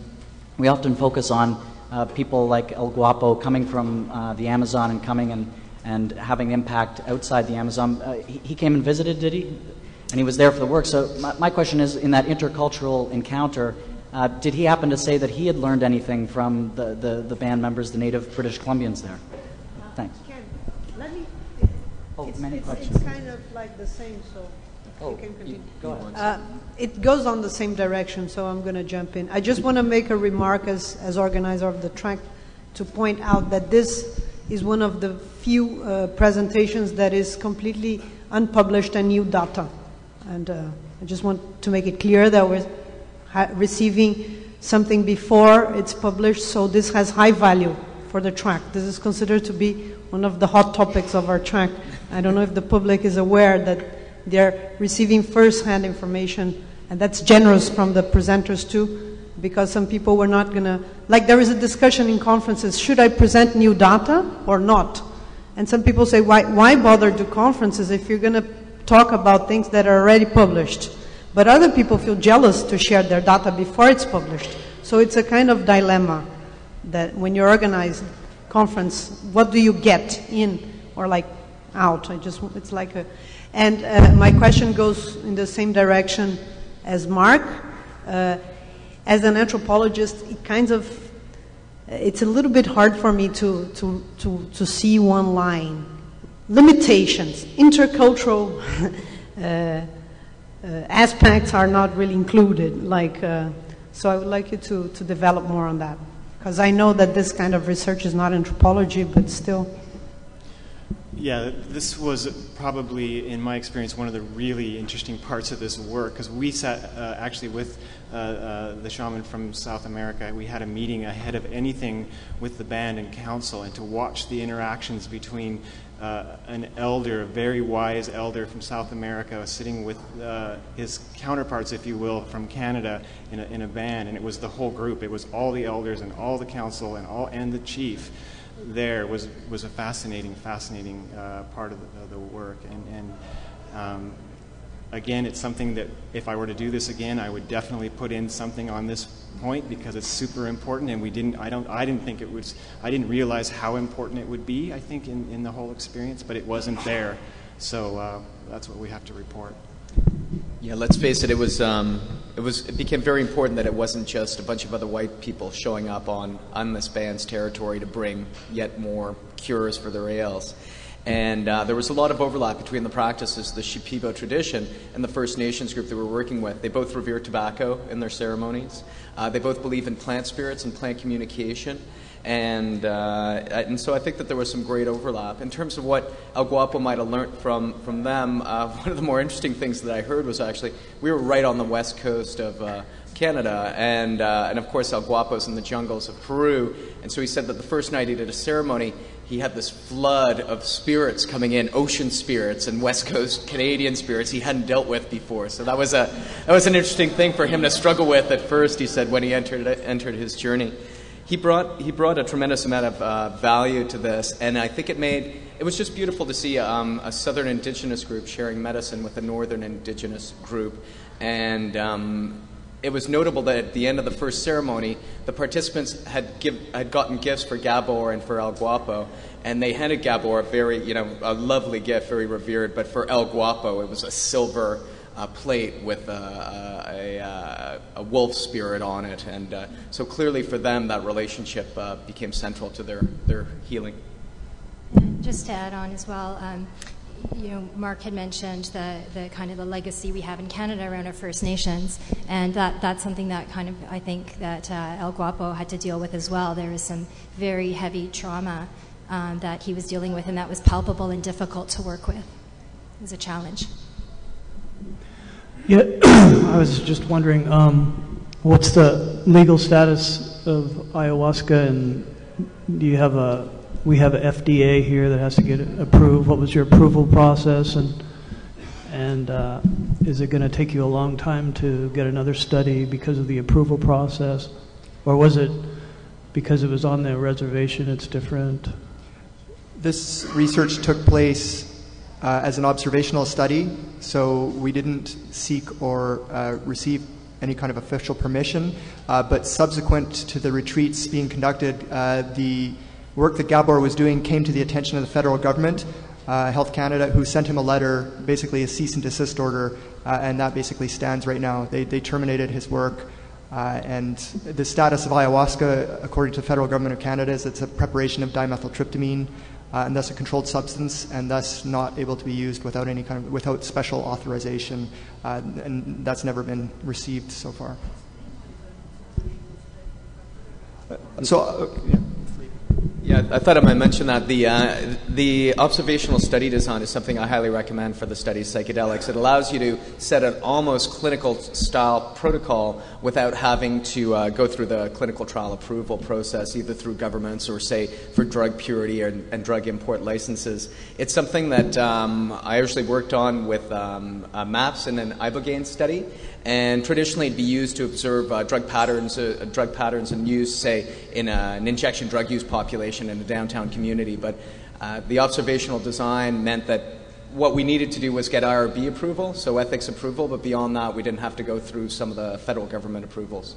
we often focus on people like El Guapo coming from the Amazon and coming and having impact outside the Amazon. He came and visited, did he? And he was there for the work. So my question is, in that intercultural encounter, did he happen to say that he had learned anything from the band members, the native British Columbians there? Thanks. Ken, let me... It's kind of like the same, so you can continue. Go ahead. It goes on the same direction, so I'm going to jump in. I just want to make a remark as organizer of the track to point out that this is one of the few presentations that is completely unpublished and new data. And I just want to make it clear that we're receiving something before it's published, so this has high value for the track. This is considered to be one of the hot topics of our track. I don't know if the public is aware that they're receiving first-hand information, and that's generous from the presenters too, because some people were not going to, like there is a discussion in conferences, should I present new data or not? And some people say, why bother do conferences if you're going to talk about things that are already published? But other people feel jealous to share their data before it's published. So it's a kind of dilemma that when you organize conference, what do you get in or like out? It's like a, and my question goes in the same direction as Mark. As an anthropologist, it's a little bit hard for me to see one line. Limitations, intercultural aspects are not really included. So I would like you to develop more on that, because I know that this kind of research is not anthropology, but still. Yeah, this was probably, in my experience, one of the really interesting parts of this work, because we sat actually with the shaman from South America. We had a meeting ahead of anything with the band and council, and to watch the interactions between an elder, a very wise elder from South America, sitting with his counterparts, if you will, from Canada in a band, and it was the whole group. It was all the elders and all the council and the chief. There was a fascinating part of the work, and again, it's something that if I were to do this again, I would definitely put in something on this point, because it's super important, and I didn't realize how important it would be, I think, in the whole experience, but it wasn't there, so that's what we have to report. Yeah, let's face it. It became very important that it wasn't just a bunch of other white people showing up on this band's territory to bring yet more cures for their ails. And there was a lot of overlap between the practices, the Shipibo tradition, and the First Nations group that we're working with. They both revere tobacco in their ceremonies. They both believe in plant spirits and plant communication. And so I think that there was some great overlap. In terms of what El Guapo might have learned from them, one of the more interesting things that I heard was actually, we were right on the west coast of Canada, and of course El Guapo's in the jungles of Peru, and so he said that the first night he did a ceremony, he had this flood of spirits coming in, ocean spirits and West Coast Canadian spirits he hadn't dealt with before. So that was an interesting thing for him to struggle with at first, he said, when he entered his journey. He brought a tremendous amount of value to this, and I think it was just beautiful to see a Southern Indigenous group sharing medicine with a Northern Indigenous group. And it was notable that at the end of the first ceremony, the participants had gotten gifts for Gabor and for El Guapo, and they handed Gabor a lovely gift, very revered, but for El Guapo, it was a silver plate with a wolf spirit on it, and so clearly for them that relationship became central to their healing. Just to add on as well, Mark had mentioned the kind of the legacy we have in Canada around our First Nations, and that's something that kind of I think that El Guapo had to deal with as well. There was some very heavy trauma that he was dealing with, and that was palpable and difficult to work with. It was a challenge. Yeah, I was just wondering, what's the legal status of ayahuasca, and do you have we have an FDA here that has to get it approved. What was your approval process, and is it going to take you a long time to get another study because of the approval process, or was it because it was on the reservation it's different? This research took place as an observational study, so we didn't seek or receive any kind of official permission, but subsequent to the retreats being conducted, the work that Gabor was doing came to the attention of the federal government, Health Canada, who sent him a letter, basically a cease and desist order, and that basically stands right now. They terminated his work, and the status of ayahuasca, according to the federal government of Canada, is it's a preparation of dimethyltryptamine, and thus a controlled substance, and thus not able to be used without any without special authorization, and that's never been received so far. Yeah, I thought I might mention that the observational study design is something I highly recommend for the study of psychedelics. It allows you to set an almost clinical style protocol without having to go through the clinical trial approval process, either through governments or, say, for drug purity and drug import licenses. It's something that I actually worked on with MAPS in an ibogaine study, and traditionally it'd be used to observe drug patterns and use, say, in an injection drug use population in a downtown community. But the observational design meant that what we needed to do was get IRB approval, so ethics approval, but beyond that we didn't have to go through some of the federal government approvals.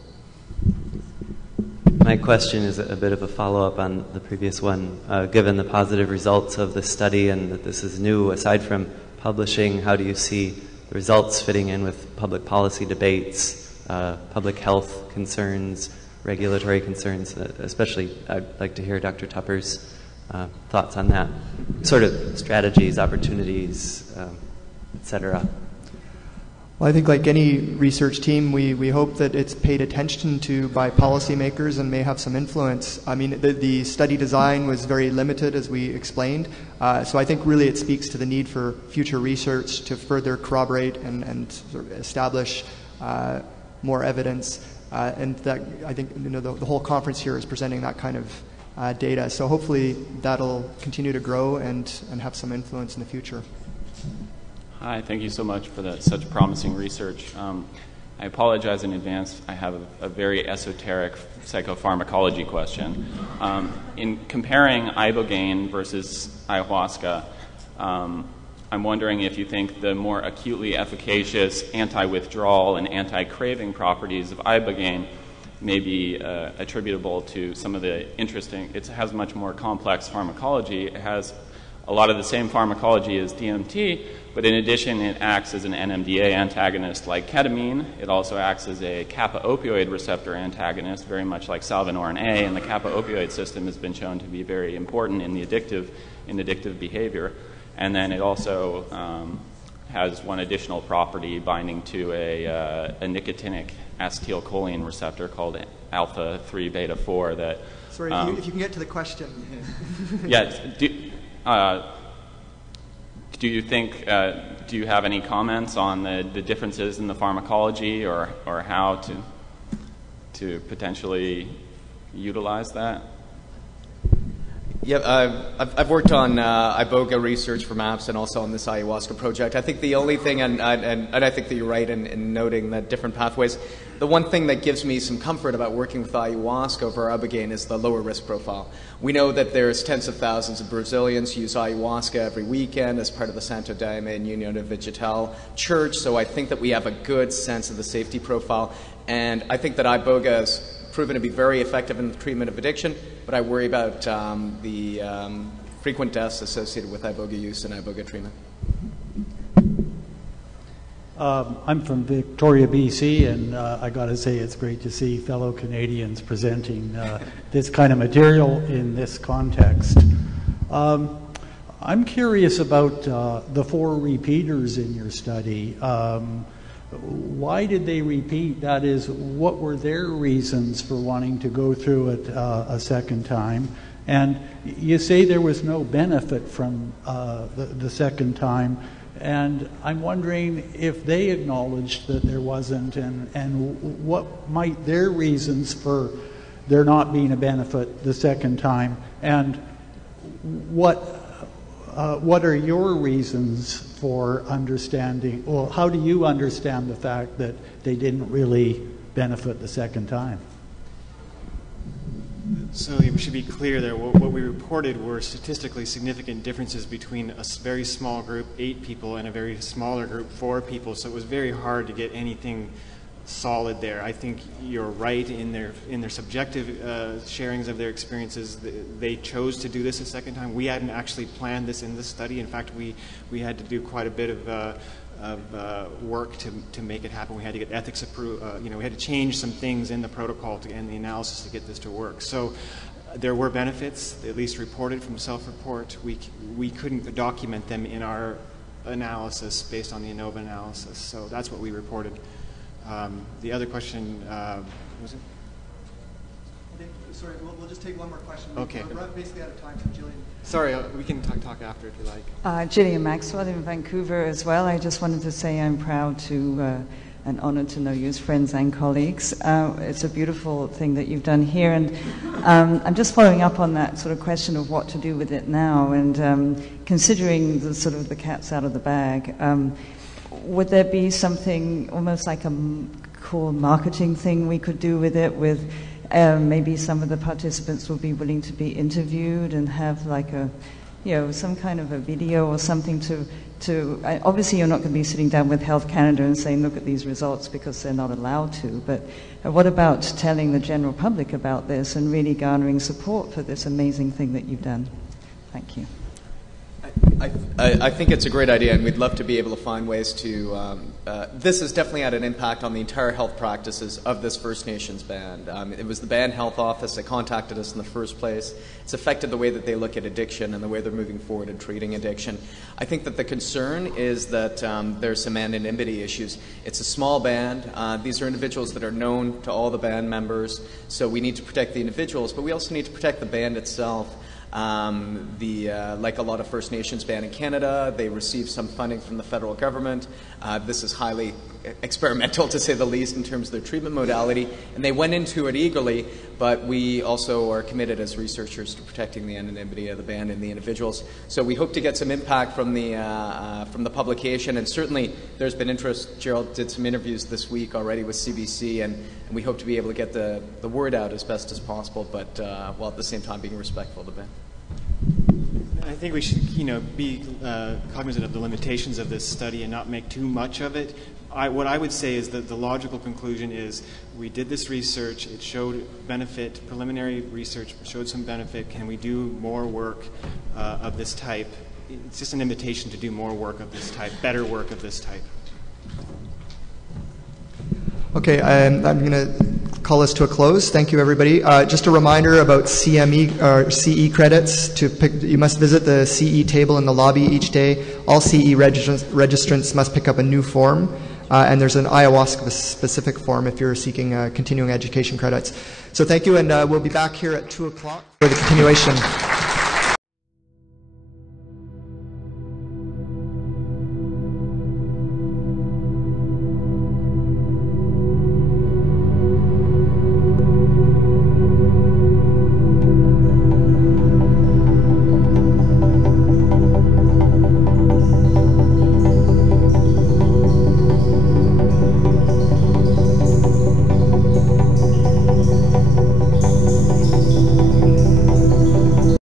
My question is a bit of a follow-up on the previous one. Given the positive results of the study and that this is new, aside from publishing, how do you see the results fitting in with public policy debates, public health concerns, regulatory concerns? Especially, I'd like to hear Dr. Tupper's thoughts on that. Sort of strategies, opportunities, et cetera. Well, I think like any research team, we hope that it's paid attention to by policymakers and may have some influence. I mean, the study design was very limited, as we explained. So I think really it speaks to the need for future research to further corroborate and sort of establish more evidence. And that, I think, the whole conference here is presenting that kind of data. So hopefully that'll continue to grow and have some influence in the future. Hi, thank you so much for such promising research. I apologize in advance. I have a very esoteric psychopharmacology question. In comparing ibogaine versus ayahuasca, I'm wondering if you think the more acutely efficacious anti-withdrawal and anti-craving properties of ibogaine may be attributable to some of the interesting, it has much more complex pharmacology. It has a lot of the same pharmacology as DMT, but in addition it acts as an NMDA antagonist like ketamine. It also acts as a kappa opioid receptor antagonist, very much like salvinorin A, and the kappa opioid system has been shown to be very important in addictive behavior. And then it also has one additional property binding to a nicotinic acetylcholine receptor called alpha 3 beta 4 that... Sorry, if you can get to the question. Do you think, do you have any comments on the differences in the pharmacology or how to potentially utilize that? Yeah, I've worked on iboga research for MAPS and also on this ayahuasca project. I think the only thing, and I think that you're right in noting that different pathways, the one thing that gives me some comfort about working with ayahuasca over ibogaine is the lower risk profile. We know that there's tens of thousands of Brazilians who use ayahuasca every weekend as part of the Santo Daime and União de Vegetal Church, so I think that we have a good sense of the safety profile, and I think that iboga has proven to be very effective in the treatment of addiction, but I worry about the frequent deaths associated with iboga use and iboga treatment. I'm from Victoria, BC, and I got to say it's great to see fellow Canadians presenting this kind of material in this context. I'm curious about the 4 repeaters in your study. Why did they repeat? That is, what were their reasons for wanting to go through it a second time? And you say there was no benefit from the second time, and I'm wondering if they acknowledged that there wasn't, and what might their reasons for there not being a benefit the second time, and what are your reasons for understanding, well, how do you understand the fact that they didn't really benefit the second time? So we should be clear there. What we reported were statistically significant differences between a very small group, 8 people, and a very smaller group, 4 people. So it was very hard to get anything solid there. I think you're right in their subjective sharings of their experiences. They chose to do this a second time. We hadn't actually planned this in this study. In fact, we had to do quite a bit of work to make it happen. We had to get ethics approved. We had to change some things in the protocol and the analysis to get this to work. So there were benefits, at least reported from self-report. We couldn't document them in our analysis based on the ANOVA analysis. So that's what we reported. The other question, was it? Sorry, we'll just take one more question. Okay. We're basically out of time, so Jillian. Sorry, we can talk after if you like. Gillian Maxwell in Vancouver as well. I just wanted to say I'm proud to and honored to know you as friends and colleagues. It's a beautiful thing that you've done here, and I'm just following up on that sort of question of what to do with it now, and considering the sort of the cat's out of the bag. Would there be something almost like a cool marketing thing we could do with it, with maybe some of the participants will be willing to be interviewed and have like a, some kind of a video or something to obviously you're not going to be sitting down with Health Canada and saying, look at these results, because they're not allowed to, but what about telling the general public about this and really garnering support for this amazing thing that you've done? Thank you. I think it's a great idea, and we'd love to be able to find ways to. This has definitely had an impact on the entire health practices of this First Nations band. It was the band health office that contacted us in the first place. It's affected the way that they look at addiction and the way they're moving forward in treating addiction. I think that the concern is that there's some anonymity issues. It's a small band. These are individuals that are known to all the band members, so we need to protect the individuals, but we also need to protect the band itself. Like a lot of First Nations band in Canada, they receive some funding from the federal government. This is highly experimental, to say the least, in terms of their treatment modality, and they went into it eagerly, but we also are committed as researchers to protecting the anonymity of the band and the individuals. So we hope to get some impact from the publication, and certainly there's been interest. Gerald did some interviews this week already with CBC, and we hope to be able to get the word out as best as possible, but while at the same time being respectful of the band. I think we should, be cognizant of the limitations of this study and not make too much of it. What I would say is that the logical conclusion is we did this research, it showed benefit, preliminary research showed some benefit. Can we do more work of this type? It's just an invitation to do more work of this type, better work of this type. Okay, I'm going to call this to a close. Thank you, everybody. Just a reminder about CME or CE credits. You must visit the CE table in the lobby each day. All CE registrants must pick up a new form, and there's an ayahuasca-specific form if you're seeking continuing education credits. So thank you, and we'll be back here at 2 o'clock for the continuation.